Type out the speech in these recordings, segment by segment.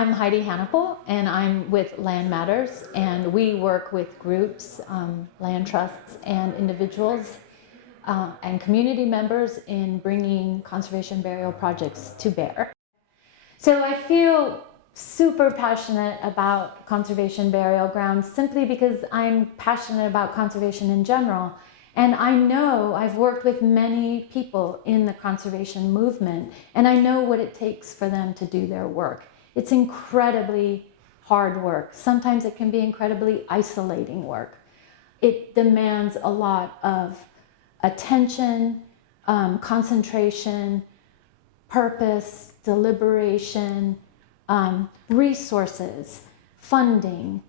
I'm Heidi Hannibal, and I'm with Land Matters, and we work with groups, land trusts, and individuals and community members in bringing conservation burial projects to bear. So I feel super passionate about conservation burial grounds simply because I'm passionate about conservation in general. And I know I've worked with many people in the conservation movement, and I know what it takes for them to do their work. It's incredibly hard work. Sometimes it can be incredibly isolating work. It demands a lot of attention, concentration, purpose, deliberation, resources, funding,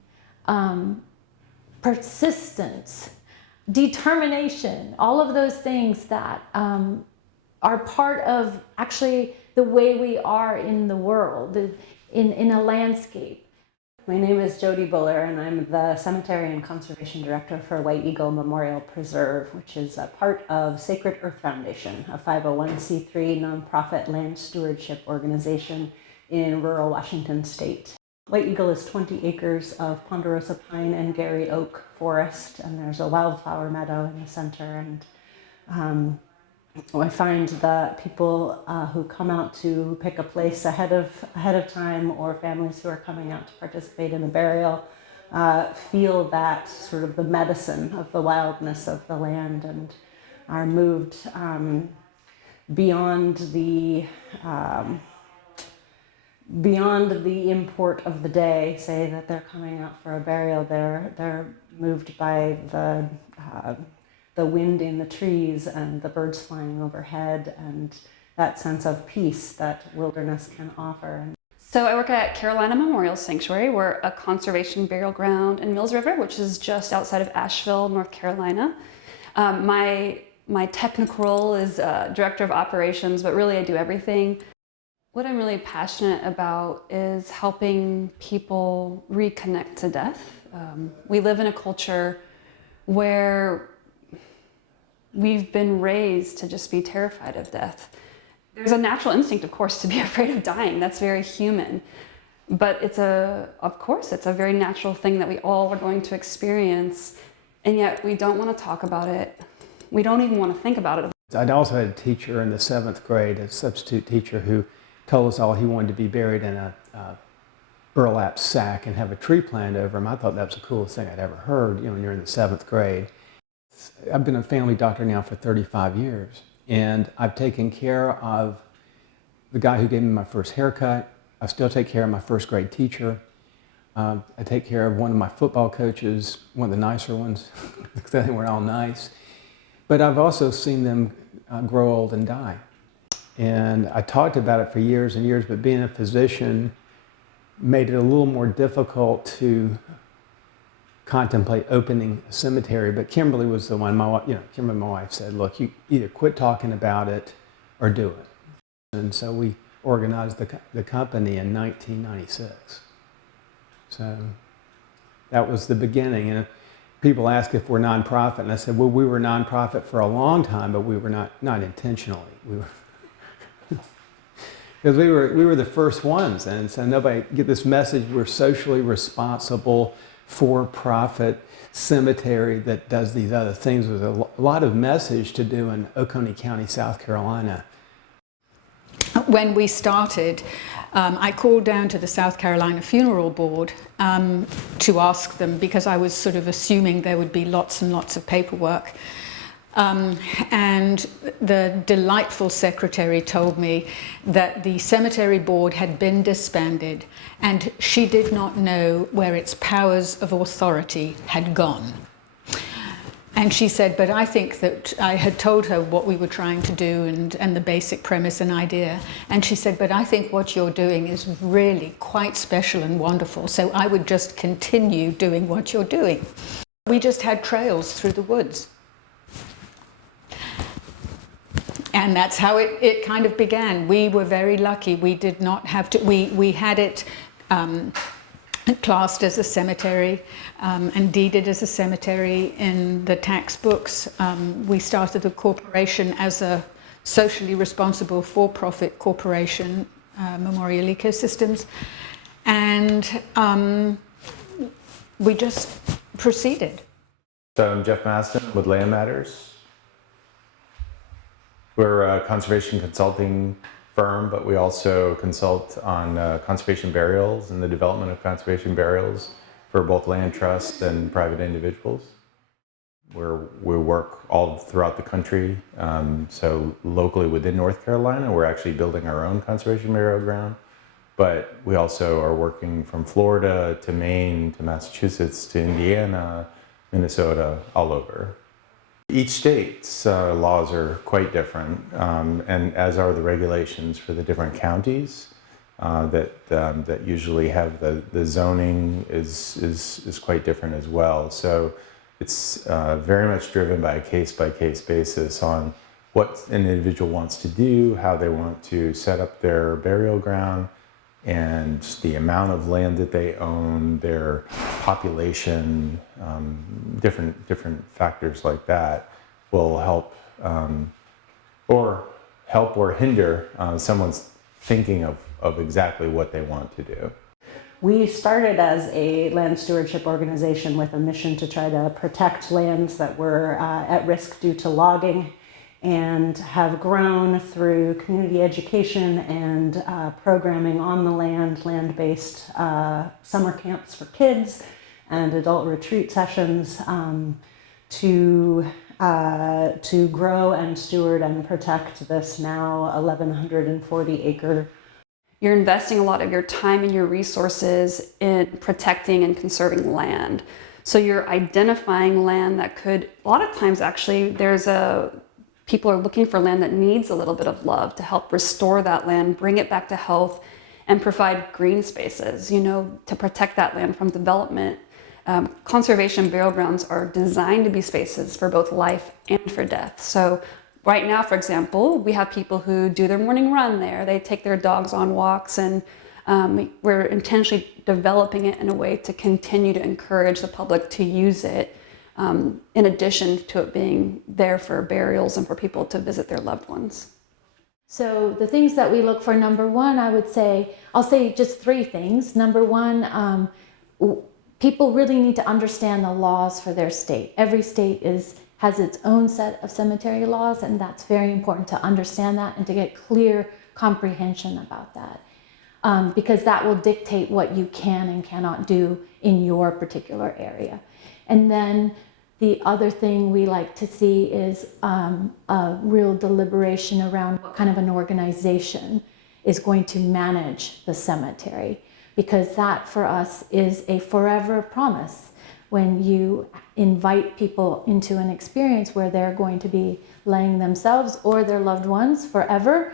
persistence, determination, all of those things that are part of actually the way we are in the world, in a landscape. My name is Jody Buller, and I'm the Cemetery and Conservation Director for White Eagle Memorial Preserve, which is a part of Sacred Earth Foundation, a 501c3 nonprofit land stewardship organization in rural Washington state. White Eagle is 20 acres of ponderosa pine and Gary oak forest, and there's a wildflower meadow in the center. And I find that people who come out to pick a place ahead of time, or families who are coming out to participate in the burial, feel that sort of the medicine of the wildness of the land, and are moved beyond the import of the day. Say that they're coming out for a burial, they're moved by the wind in the trees and the birds flying overhead, and that sense of peace that wilderness can offer. So I work at Carolina Memorial Sanctuary. We're a conservation burial ground in Mills River, which is just outside of Asheville, North Carolina. My technical role is Director of Operations, but really I do everything. What I'm really passionate about is helping people reconnect to death. We live in a culture where we've been raised to just be terrified of death. There's a natural instinct, of course, to be afraid of dying. That's very human. But of course, it's a very natural thing that we all are going to experience, and yet we don't want to talk about it. We don't even want to think about it. I'd also had a teacher in the 7th grade, a substitute teacher, who told us all he wanted to be buried in a burlap sack and have a tree planted over him. I thought that was the coolest thing I'd ever heard, when you're in the 7th grade. I've been a family doctor now for 35 years, and I've taken care of the guy who gave me my first haircut. I still take care of my 1st grade teacher. I take care of one of my football coaches, one of the nicer ones, because they were all nice. But I've also seen them grow old and die. And I talked about it for years and years, but being a physician made it a little more difficult to contemplate opening a cemetery. But Kimberly was the one, Kimberly, my wife, said, look, you either quit talking about it or do it. And so we organized the company in 1996. So that was the beginning. And people ask if we're nonprofit, and I said, well, we were nonprofit for a long time, but we were not intentionally. We were because we were the first ones, and so nobody get this message. We're socially responsible, for-profit cemetery that does these other things. There's a lot of message to do in Oconee County, South Carolina. When we started, I called down to the South Carolina Funeral Board to ask them, because I was sort of assuming there would be lots and lots of paperwork. And the delightful secretary told me that the cemetery board had been disbanded, and she did not know where its powers of authority had gone. And she said, but I think that I had told her what we were trying to do and the basic premise and idea. And she said, but I think what you're doing is really quite special and wonderful, so I would just continue doing what you're doing. We just had trails through the woods. And that's how it kind of began. We were very lucky. We did not have to, we had it classed as a cemetery and deeded as a cemetery in the tax books. We started the corporation as a socially responsible for-profit corporation, Memorial Ecosystems. And we just proceeded. So I'm Jeff Maston with Land Matters. We're a conservation consulting firm, but we also consult on conservation burials and the development of conservation burials for both land trusts and private individuals. We work all throughout the country. So locally within North Carolina, we're actually building our own conservation burial ground. But we also are working from Florida to Maine to Massachusetts to Indiana, Minnesota, all over. Each state's laws are quite different, and as are the regulations for the different counties that usually have the zoning is quite different as well. So it's very much driven by a case-by-case basis on what an individual wants to do, how they want to set up their burial ground, and the amount of land that they own, their population, different factors like that will help or hinder someone's thinking of exactly what they want to do. We started as a land stewardship organization with a mission to try to protect lands that were at risk due to logging, and have grown through community education and programming on the land-based summer camps for kids and adult retreat sessions to grow and steward and protect this now 1,140 acre. You're investing a lot of your time and your resources in protecting and conserving land. So you're identifying land that could, a lot of times actually, people are looking for land that needs a little bit of love to help restore that land, bring it back to health, and provide green spaces, to protect that land from development. Conservation burial grounds are designed to be spaces for both life and for death. So right now, for example, we have people who do their morning run there. They take their dogs on walks, and we're intentionally developing it in a way to continue to encourage the public to use it, in addition to it being there for burials and for people to visit their loved ones. So the things that we look for, number one, I'll say just three things. Number one, people really need to understand the laws for their state. Every state has its own set of cemetery laws, and that's very important to understand that and to get clear comprehension about that, because that will dictate what you can and cannot do in your particular area. And then the other thing we like to see is a real deliberation around what kind of an organization is going to manage the cemetery, because that for us is a forever promise. When you invite people into an experience where they're going to be laying themselves or their loved ones forever,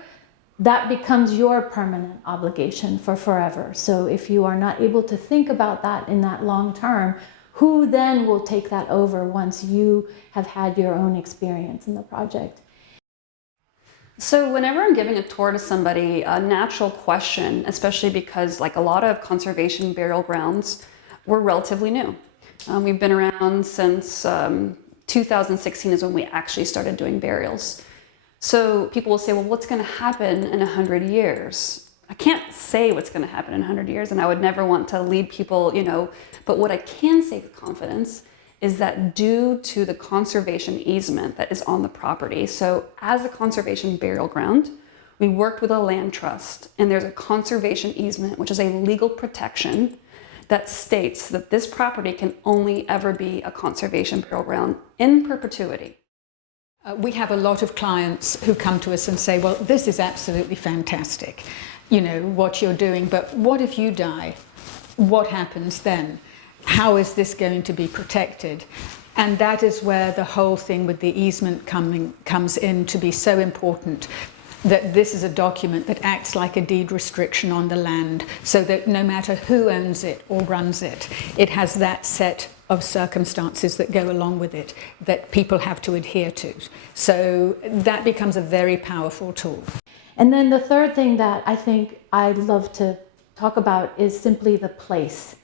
that becomes your permanent obligation for forever. So if you are not able to think about that in that long term, who then will take that over once you have had your own experience in the project? So whenever I'm giving a tour to somebody, a natural question, especially because like a lot of conservation burial grounds, we're relatively new. We've been around since 2016 is when we actually started doing burials. So people will say, well, what's going to happen in 100 years? I can't say what's going to happen in 100 years, and I would never want to lead people, but what I can say with confidence is that due to the conservation easement that is on the property, so as a conservation burial ground, we worked with a land trust, and there's a conservation easement, which is a legal protection that states that this property can only ever be a conservation burial ground in perpetuity. We have a lot of clients who come to us and say, well, this is absolutely fantastic, what you're doing, but what if you die? What happens then? How is this going to be protected? And that is where the whole thing with the easement comes in to be so important, that this is a document that acts like a deed restriction on the land, so that no matter who owns it or runs it, it has that set of circumstances that go along with it that people have to adhere to. So that becomes a very powerful tool. And then the third thing that I think I'd love to talk about is simply the place.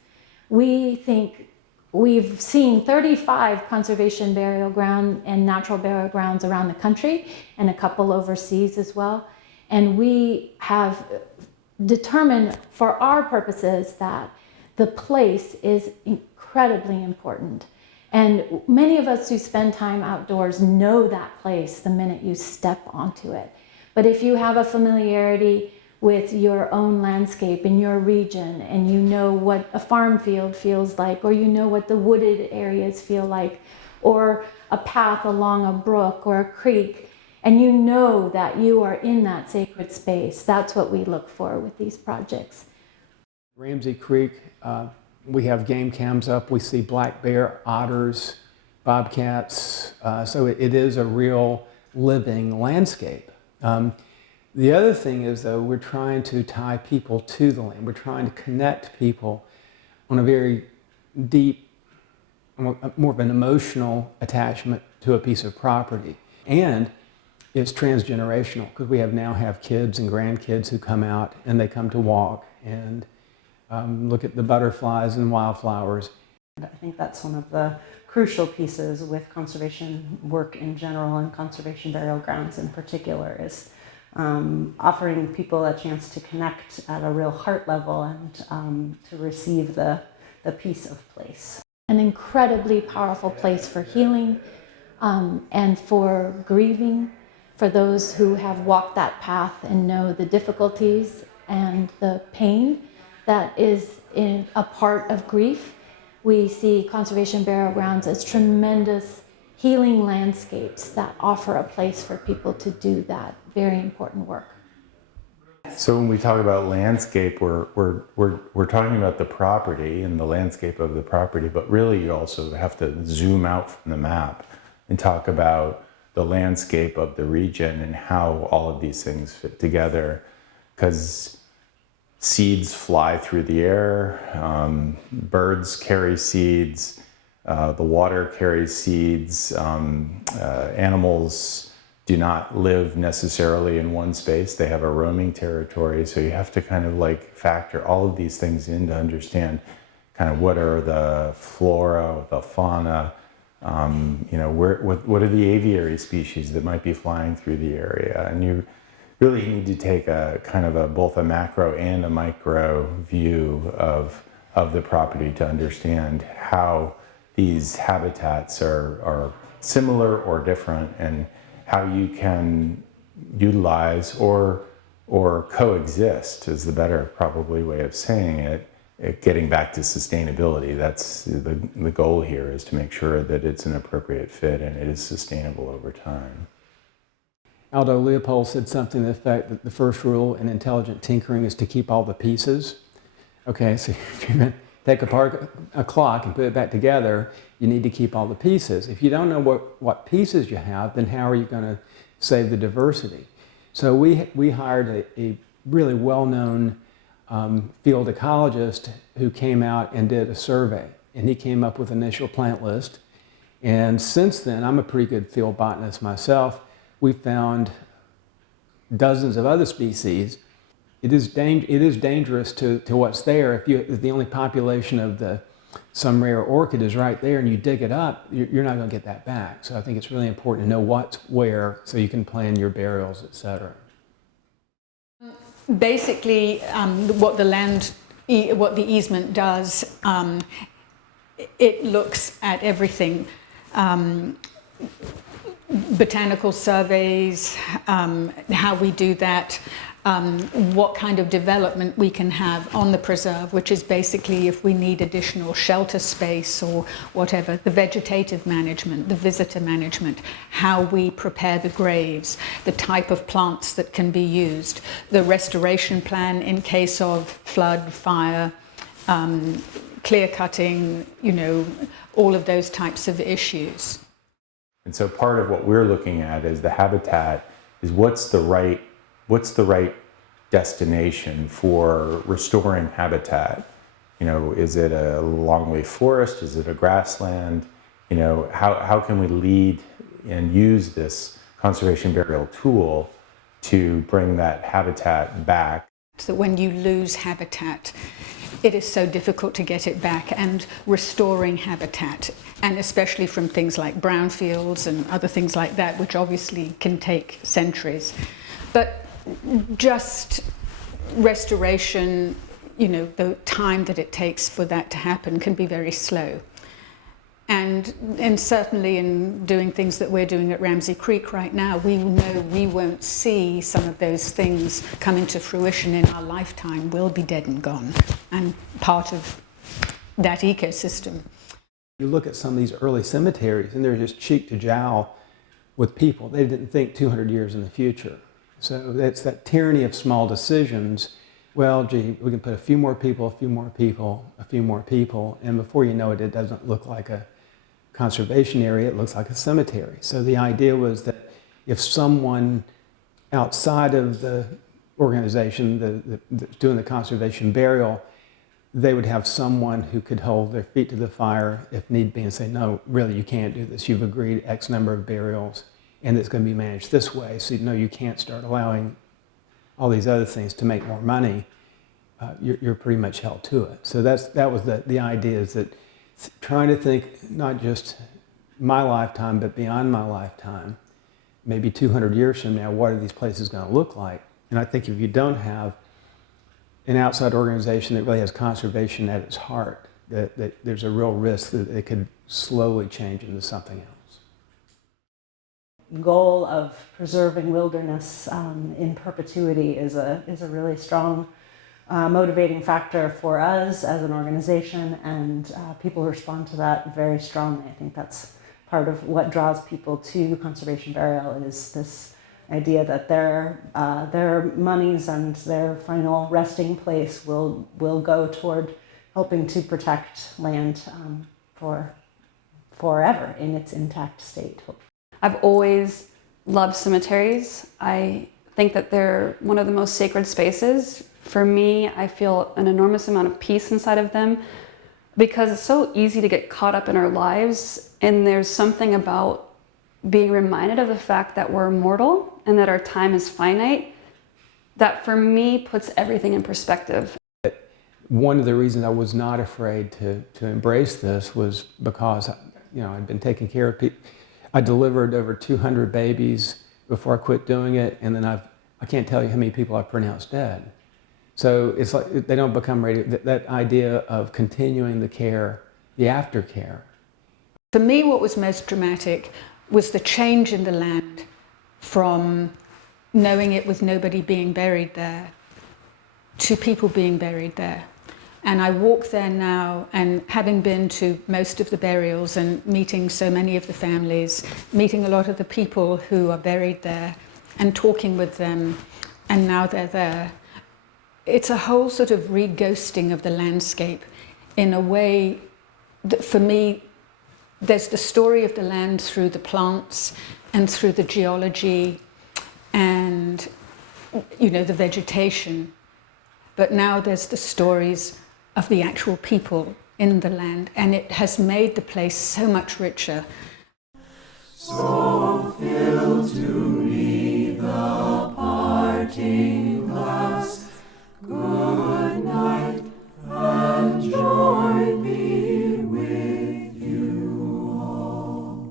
We think we've seen 35 conservation burial ground and natural burial grounds around the country, and a couple overseas as well. And we have determine for our purposes that the place is incredibly important. And many of us who spend time outdoors know that place the minute you step onto it. But if you have a familiarity with your own landscape in your region, and you know what a farm field feels like, or you know what the wooded areas feel like, or a path along a brook or a creek, and you know that you are in that sacred space, that's what we look for with these projects. Ramsey Creek, we have game cams up. We see black bear, otters, bobcats. So it is a real living landscape. The other thing is, though, we're trying to tie people to the land. We're trying to connect people on a very deep, more of an emotional attachment to a piece of property. And it's transgenerational, because we now have kids and grandkids who come out and they come to walk and look at the butterflies and wildflowers. I think that's one of the crucial pieces with conservation work in general and conservation burial grounds in particular is offering people a chance to connect at a real heart level and to receive the piece of place. An incredibly powerful place for healing and for grieving, for those who have walked that path and know the difficulties and the pain that is a part of grief. We see conservation burial grounds as tremendous healing landscapes that offer a place for people to do that very important work. So when we talk about landscape, we're talking about the property and the landscape of the property, but really you also have to zoom out from the map and talk about the landscape of the region and how all of these things fit together, because seeds fly through the air, birds carry seeds, the water carries seeds, animals do not live necessarily in one space. They have a roaming territory. So you have to kind of like factor all of these things in to understand kind of what are the flora, the fauna, what are the aviary species that might be flying through the area. And you really need to take a kind of both a macro and a micro view of the property to understand how these habitats are similar or different, and how you can utilize or coexist is the better probably way of saying it. Getting back to sustainability, that's the goal here, is to make sure that it's an appropriate fit and it is sustainable over time. Aldo Leopold said something to the effect that the first rule in intelligent tinkering is to keep all the pieces. Okay, so if you're going to take apart a clock and put it back together, you need to keep all the pieces. If you don't know what pieces you have, then how are you going to save the diversity? So we hired a really well-known field ecologist who came out and did a survey, and he came up with an initial plant list. And since then, I'm a pretty good field botanist myself. We found dozens of other species. It is dangerous to what's there. If the only population of some rare orchid is right there and you dig it up, you're not going to get that back. So I think it's really important to know what's where so you can plan your burials, etc. Basically, what the easement does, it looks at everything. Botanical surveys, how we do that, what kind of development we can have on the preserve, which is basically if we need additional shelter space or whatever, the vegetative management, the visitor management, how we prepare the graves, the type of plants that can be used, the restoration plan in case of flood, fire, clear cutting, all of those types of issues. And so part of what we're looking at is the habitat is what's the right destination for restoring habitat? Is it a longleaf forest? Is it a grassland? How can we lead and use this conservation burial tool to bring that habitat back? So when you lose habitat, it is so difficult to get it back, and restoring habitat, and especially from things like brownfields and other things like that, which obviously can take centuries. But just restoration, the time that it takes for that to happen can be very slow. And certainly in doing things that we're doing at Ramsey Creek right now, we know we won't see some of those things come into fruition in our lifetime. We'll be dead and gone and part of that ecosystem. You look at some of these early cemeteries and they're just cheek to jowl with people. They didn't think 200 years in the future. So that's that tyranny of small decisions. Well, gee, we can put a few more people, a few more people, a few more people, and before you know it, it doesn't look like a conservation area, it looks like a cemetery. So the idea was that if someone outside of the organization doing the conservation burial, they would have someone who could hold their feet to the fire if need be and say, no, really, you can't do this. You've agreed X number of burials and it's going to be managed this way. So no, you can't start allowing all these other things to make more money. You're pretty much held to it. So that was the idea, is that trying to think not just my lifetime, but beyond my lifetime, maybe 200 years from now, what are these places going to look like? And I think if you don't have an outside organization that really has conservation at its heart, that there's a real risk that it could slowly change into something else. Goal of preserving wilderness in perpetuity is a really strong motivating factor for us as an organization, and people respond to that very strongly. I think that's part of what draws people to conservation burial, is this idea that their monies and their final resting place will go toward helping to protect land for forever in its intact state. I've always loved cemeteries. I think that they're one of the most sacred spaces. For me, I feel an enormous amount of peace inside of them because it's so easy to get caught up in our lives, and there's something about being reminded of the fact that we're mortal and that our time is finite that for me puts everything in perspective. One of the reasons I was not afraid to embrace this was because I'd been taking care of people. I delivered over 200 babies before I quit doing it, and then I can't tell you how many people I've pronounced dead. So it's like they don't become ready. That idea of continuing the care, the aftercare. For me, what was most dramatic was the change in the land from knowing it was nobody being buried there to people being buried there. And I walk there now, and having been to most of the burials and meeting so many of the families, meeting a lot of the people who are buried there and talking with them, and now they're there. It's a whole sort of re-ghosting of the landscape in a way that, for me, there's the story of the land through the plants and through the geology and, the vegetation. But now there's the stories of the actual people in the land, and it has made the place so much richer. So fill to me the parting glass. Good night, and joy be with you all.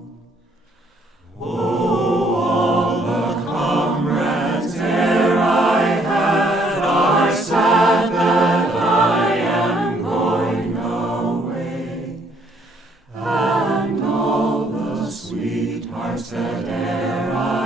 Oh, all the comrades ere I had are sad that I am going away, and all the sweethearts that ere I